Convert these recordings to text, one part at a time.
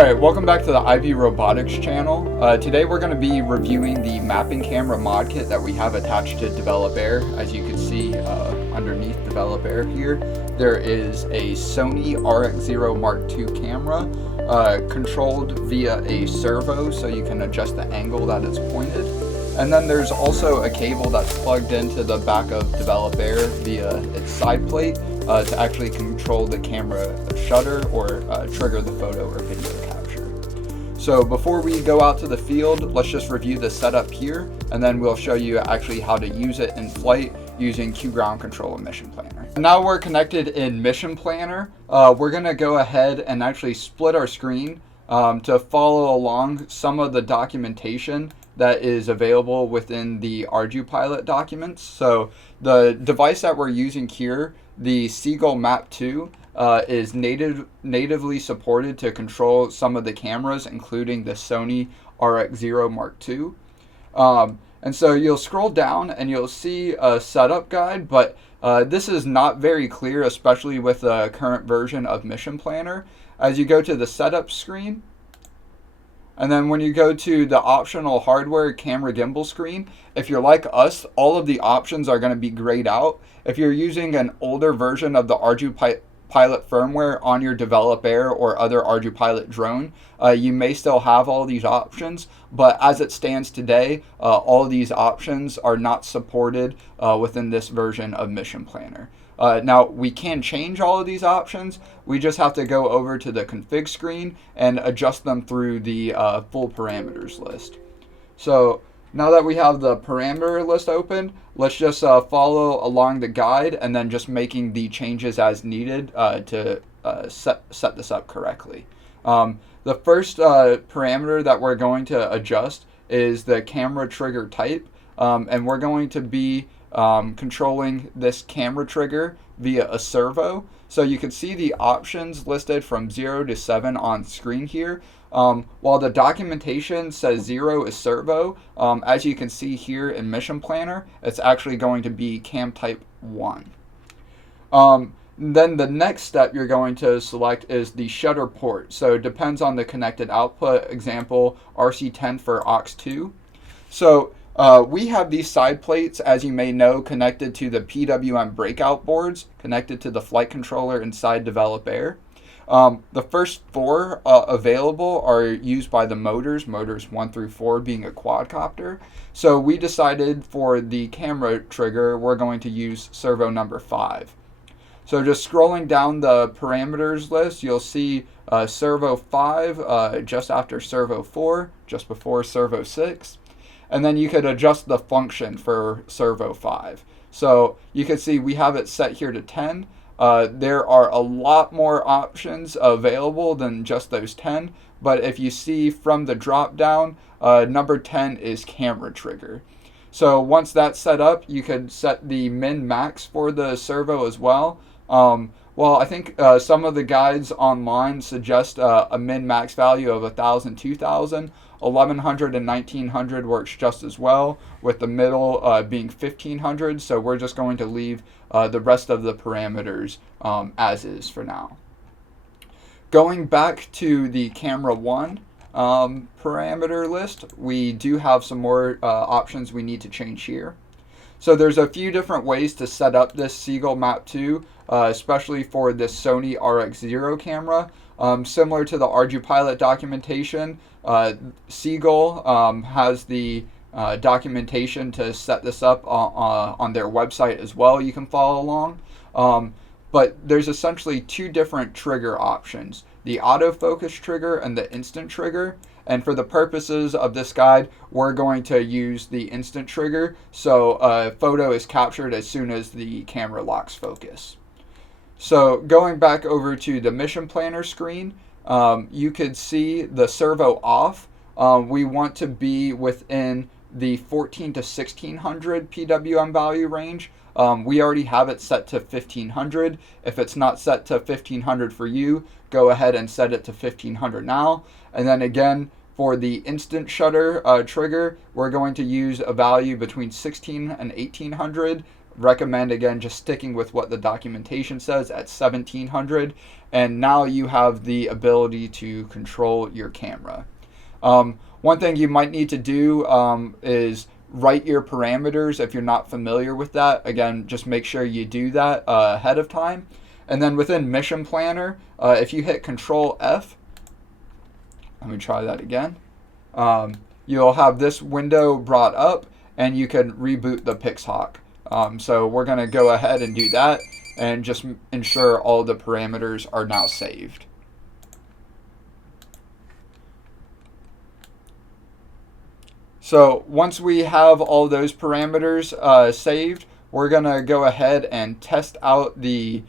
Alright, welcome back to the IV Robotics channel. Today we're going to be reviewing the mapping camera mod kit that we have attached to Develop Air. As you can see underneath Develop Air here, there is a Sony RX0 Mark II camera controlled via a servo, so you can adjust the angle that it's pointed. And then there's also a cable that's plugged into the back of Develop Air via its side plate to actually control the camera shutter or trigger the photo or video capture. So before we go out to the field, let's just review the setup here, and then we'll show you actually how to use it in flight using QGround Control and Mission Planner. Now we're connected in Mission Planner. We're going to go ahead and actually split our screen to follow along some of the documentation that is available within the Arducopter documents. So the device that we're using here, the Seagull Map 2, is natively supported to control some of the cameras, including the Sony RX0 Mark II. And so you'll scroll down and you'll see a setup guide, but this is not very clear, especially with the current version of Mission Planner. As you go to the setup screen, and then when you go to the optional hardware camera gimbal screen, if you're like us, all of the options are going to be grayed out. If you're using an older version of the Arducopter firmware on your Develop Air or other Arducopter drone, you may still have all these options, but as it stands today, all of these options are not supported within this version of Mission Planner. Now, we can change all of these options. We just have to go over to the config screen and adjust them through the full parameters list. So now that we have the parameter list open, let's just follow along the guide and then just making the changes as needed to set this up correctly. The first parameter that we're going to adjust is the camera trigger type, and we're going to be controlling this camera trigger via a servo. So you can see the options listed from 0 to 7 on screen here. While the documentation says 0 is servo, as you can see here in Mission Planner, it's actually going to be cam type 1. Then the next step you're going to select is the shutter port. So it depends on the connected output, example RC10 for aux2. So we have these side plates, as you may know, connected to the PWM breakout boards, connected to the flight controller inside Develop Air. The first 4 available are used by the motors 1 through 4 being a quadcopter. So we decided for the camera trigger, we're going to use servo number 5. So just scrolling down the parameters list, you'll see servo 5 just after servo 4, just before servo 6. And then you could adjust the function for servo 5. So you can see we have it set here to 10. There are a lot more options available than just those 10. But if you see from the drop down, number 10 is camera trigger. So once that's set up, you could set the min max for the servo as well. Well, I think some of the guides online suggest a min max value of 1,000, 2,000. 1100 and 1900 works just as well, with the middle being 1500. So we're just going to leave the rest of the parameters as is for now. Going back to the camera 1 parameter list, we do have some more options we need to change here. So there's a few different ways to set up this Seagull Map 2, especially for this Sony RX0 camera. Similar to the Arducopter documentation, Seagull has the documentation to set this up on their website as well. You can follow along. But there's essentially 2 different trigger options, the autofocus trigger and the instant trigger. And for the purposes of this guide, we're going to use the instant trigger, so a photo is captured as soon as the camera locks focus. So going back over to the Mission Planner screen, you could see the servo off. We want to be within the 14 to 1600 PWM value range. We already have it set to 1500. If it's not set to 1500 for you, go ahead and set it to 1500 now. And then again, for the instant shutter trigger, we're going to use a value between 16 and 1800 recommend, again, just sticking with what the documentation says at 1700. And now you have the ability to control your camera. One thing you might need to do is write your parameters if you're not familiar with that. Again, just make sure you do that ahead of time. And then within Mission Planner, if you hit Control F, let me try that again, you'll have this window brought up and you can reboot the PixHawk. So we're going to go ahead and do that and just ensure all the parameters are now saved. So once we have all those parameters saved, we're going to go ahead and test out the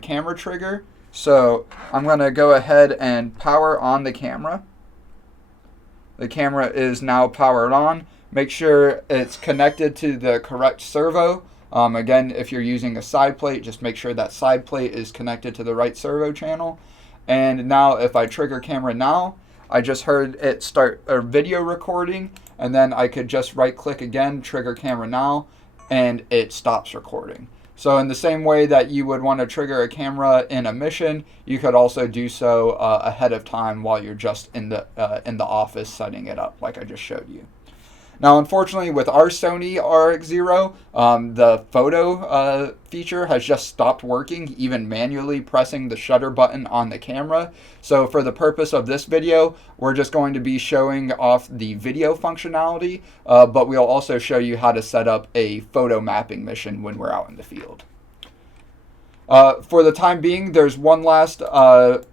camera trigger. So I'm going to go ahead and power on the camera. The camera is now powered on. Make sure it's connected to the correct servo. Again, if you're using a side plate, just make sure that side plate is connected to the right servo channel. And now if I trigger camera now, I just heard it start a video recording, and then I could just right click again, trigger camera now, and it stops recording. So in the same way that you would want to trigger a camera in a mission, you could also do so ahead of time while you're just in the office setting it up, like I just showed you. Now, unfortunately, with our Sony RX0, the photo feature has just stopped working, even manually pressing the shutter button on the camera. So for the purpose of this video, we're just going to be showing off the video functionality, but we'll also show you how to set up a photo mapping mission when we're out in the field. For the time being, there's one last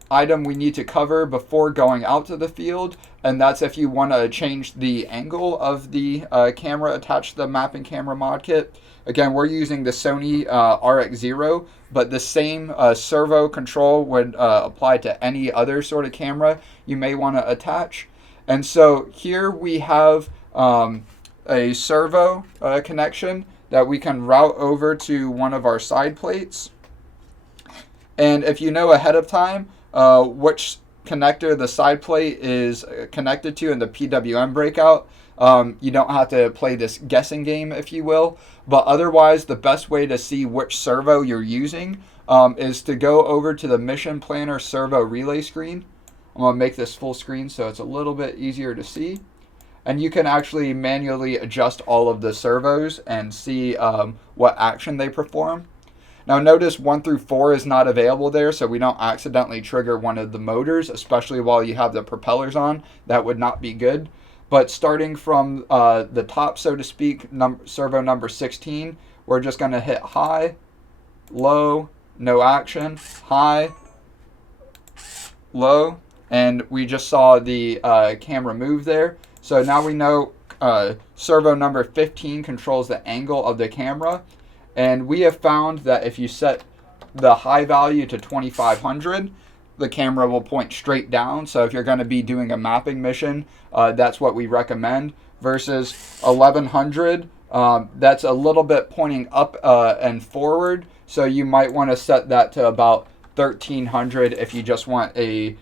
item we need to cover before going out to the field, and that's if you want to change the angle of the camera attached to the mapping camera mod kit. Again, we're using the Sony RX0, but the same servo control would apply to any other sort of camera you may want to attach. And so here we have a servo connection that we can route over to one of our side plates. And if you know ahead of time which connector the side plate is connected to in the PWM breakout, you don't have to play this guessing game, if you will. But otherwise, the best way to see which servo you're using is to go over to the Mission Planner servo relay screen. I'm going to make this full screen so it's a little bit easier to see. And you can actually manually adjust all of the servos and see what action they perform. Now notice 1 through 4 is not available there, so we don't accidentally trigger one of the motors, especially while you have the propellers on. That would not be good. But starting from the top, so to speak, servo number 16, we're just going to hit high, low, no action, high, low, and we just saw the camera move there. So now we know servo number 15 controls the angle of the camera. And we have found that if you set the high value to 2500, the camera will point straight down. So if you're going to be doing a mapping mission, that's what we recommend. Versus 1100, that's a little bit pointing up and forward. So you might want to set that to about 1300 if you just want a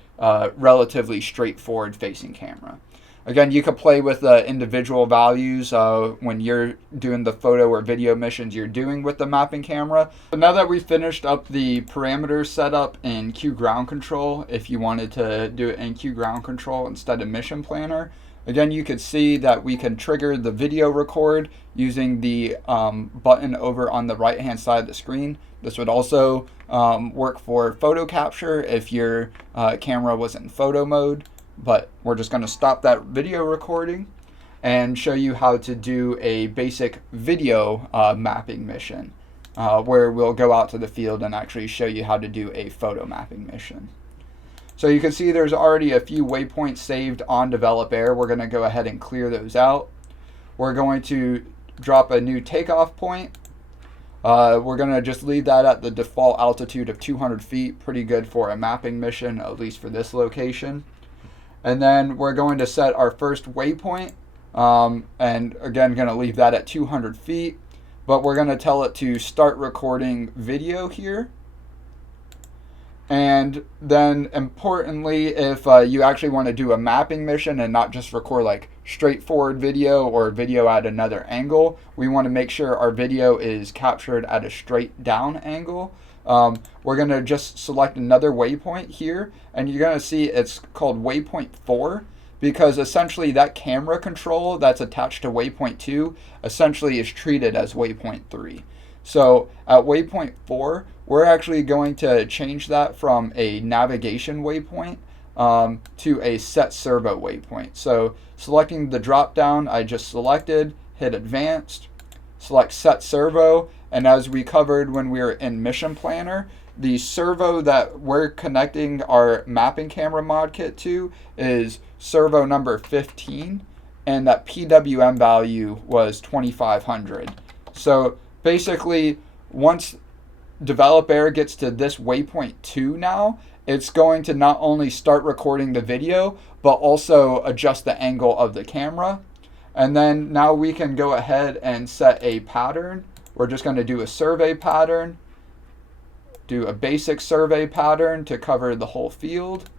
relatively straightforward facing camera. Again, you could play with individual values when you're doing the photo or video missions you're doing with the mapping camera. So now that we've finished up the parameters setup in Q Ground Control, if you wanted to do it in Q Ground Control instead of Mission Planner, again, you could see that we can trigger the video record using the button over on the right-hand side of the screen. This would also work for photo capture if your camera was in photo mode. But we're just going to stop that video recording and show you how to do a basic video mapping mission where we'll go out to the field and actually show you how to do a photo mapping mission. So you can see there's already a few waypoints saved on Develop Air. We're going to go ahead and clear those out. We're going to drop a new takeoff point. We're going to just leave that at the default altitude of 200 feet. Pretty good for a mapping mission, at least for this location. And then we're going to set our first waypoint, and again, going to leave that at 200 feet, but we're going to tell it to start recording video here. And then importantly, if you actually want to do a mapping mission and not just record like straightforward video or video at another angle, we want to make sure our video is captured at a straight down angle. We're going to just select another waypoint here, and you're going to see it's called waypoint 4, because essentially that camera control that's attached to waypoint 2 essentially is treated as waypoint 3. So at waypoint 4, we're actually going to change that from a navigation waypoint to a set servo waypoint. So selecting the drop down I just selected, hit advanced, select set servo, and as we covered when we were in mission planner, the servo that we're connecting our mapping camera mod kit to is servo number 15, and that PWM value was 2500. So basically, once Develop Air gets to this waypoint 2 now, it's going to not only start recording the video, but also adjust the angle of the camera. And then now we can go ahead and set a pattern. We're just going to do a survey pattern, do a basic survey pattern to cover the whole field.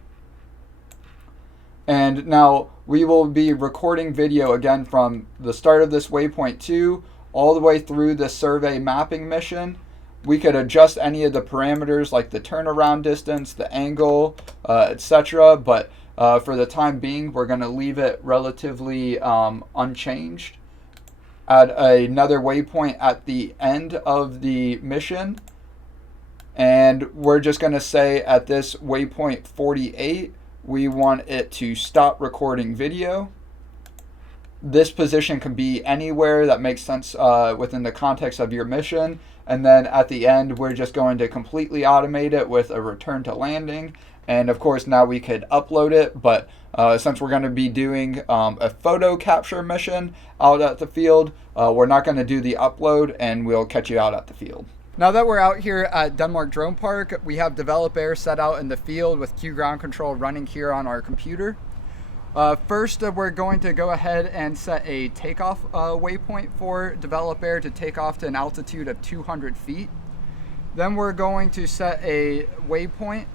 And now we will be recording video again from the start of this waypoint 2 all the way through the survey mapping mission. We could adjust any of the parameters like the turnaround distance, the angle, etc. But for the time being, we're going to leave it relatively unchanged. Add another waypoint at the end of the mission. And we're just going to say at this waypoint 48, we want it to stop recording video. This position can be anywhere that makes sense within the context of your mission. And then at the end, we're just going to completely automate it with a return to landing. And of course, now we could upload it, but since we're going to be doing a photo capture mission out at the field, we're not going to do the upload, and we'll catch you out at the field. Now that we're out here at Denmark Drone Park, we have Develop Air set out in the field with Q Ground Control running here on our computer. First, we're going to go ahead and set a takeoff waypoint for Develop Air to take off to an altitude of 200 feet. Then we're going to set a waypoint.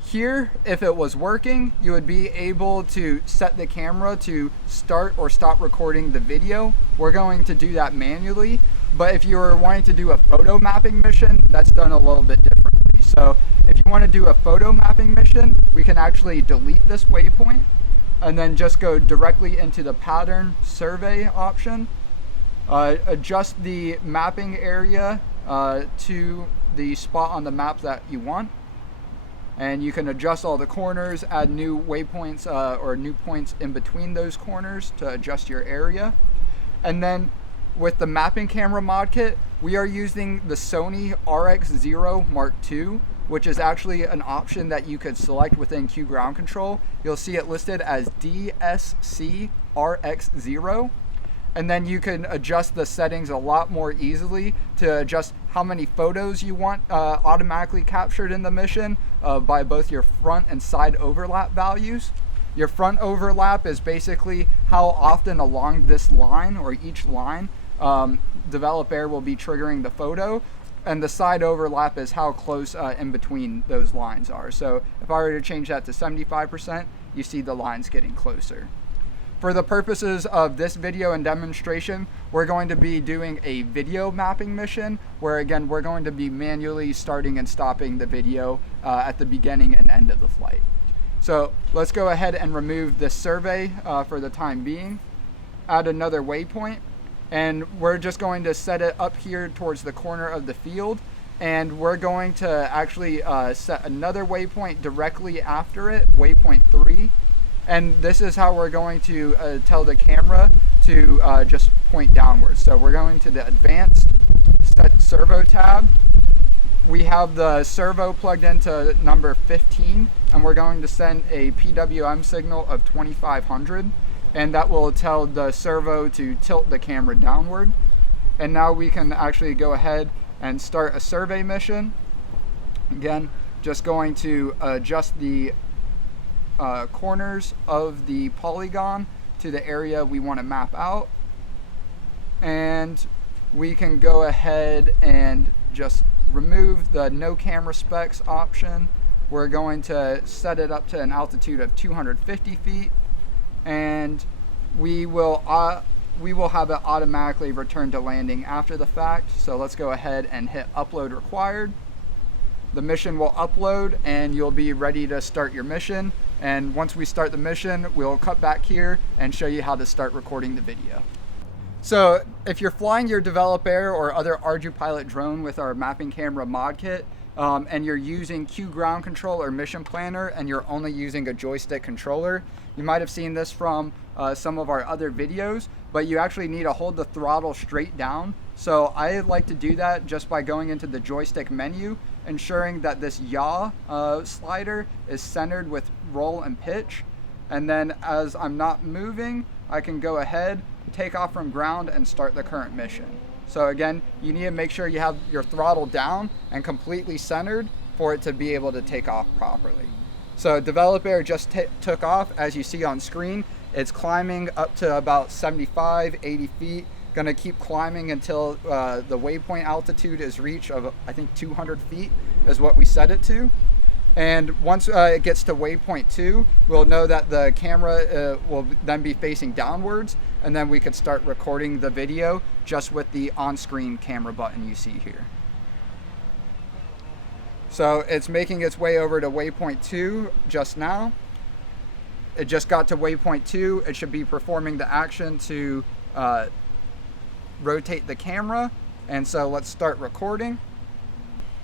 Here, if it was working, you would be able to set the camera to start or stop recording the video. We're going to do that manually, but if you're wanting to do a photo mapping mission, that's done a little bit differently. So if you want to do a photo mapping mission, we can actually delete this waypoint and then just go directly into the pattern survey option. Adjust the mapping area to the spot on the map that you want. And you can adjust all the corners, add new waypoints or new points in between those corners to adjust your area. And then with the mapping camera mod kit, we are using the Sony RX0 Mark II, which is actually an option that you could select within Q Ground Control. You'll see it listed as DSC RX0. And then you can adjust the settings a lot more easily to adjust how many photos you want automatically captured in the mission by both your front and side overlap values. Your front overlap is basically how often along this line or each line Develop Air will be triggering the photo. And the side overlap is how close in between those lines are. So if I were to change that to 75%, you see the lines getting closer. For the purposes of this video and demonstration, we're going to be doing a video mapping mission where again, we're going to be manually starting and stopping the video at the beginning and end of the flight. So let's go ahead and remove this survey for the time being. Add another waypoint, and we're just going to set it up here towards the corner of the field. And we're going to actually set another waypoint directly after it, waypoint 3. And this is how we're going to tell the camera to just point downwards. So we're going to the advanced set servo tab. We have the servo plugged into number 15, and we're going to send a PWM signal of 2500, and that will tell the servo to tilt the camera downward. And now we can actually go ahead and start a survey mission. Again, just going to adjust the corners of the polygon to the area we want to map out, and we can go ahead and just remove the no camera specs option. We're going to set it up to an altitude of 250 feet, and we will have it automatically return to landing after the fact. So let's go ahead and hit upload required. The mission will upload and you'll be ready to start your mission. And once we start the mission, we'll cut back here and show you how to start recording the video. So if you're flying your DevelopAir or other Arducopter drone with our mapping camera mod kit, and you're using Q ground control or mission planner and you're only using a joystick controller, you might have seen this from some of our other videos, but you actually need to hold the throttle straight down. So I like to do that just by going into the joystick menu, ensuring that this yaw slider is centered with roll and pitch. And then as I'm not moving, I can go ahead, take off from ground and start the current mission. So again, you need to make sure you have your throttle down and completely centered for it to be able to take off properly. So DevelopAir just took off. As you see on screen, it's climbing up to about 75, 80 feet. Gonna keep climbing until the waypoint altitude is reached of, I think 200 feet is what we set it to. And once it gets to waypoint 2, we'll know that the camera will then be facing downwards, and then we could start recording the video just with the on-screen camera button you see here. So it's making its way over to waypoint 2 just now. It just got to waypoint 2. It should be performing the action to rotate the camera. And so let's start recording.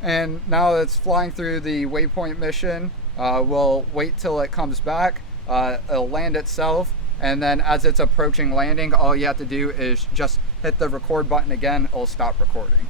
And now it's flying through the waypoint mission. We'll wait till it comes back. It'll land itself. And then as it's approaching landing, all you have to do is just hit the record button again. It'll stop recording.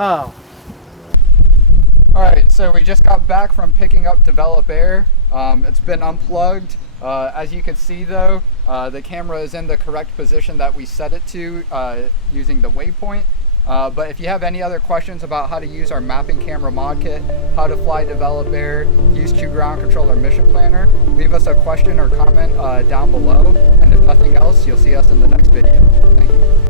Oh. Alright, so we just got back from picking up DevelopAir. It's been unplugged. As you can see though, the camera is in the correct position that we set it to using the waypoint. But if you have any other questions about how to use our mapping camera mod kit, how to fly DevelopAir, use Q ground control or mission planner, leave us a question or comment down below. And if nothing else, you'll see us in the next video. Thank you.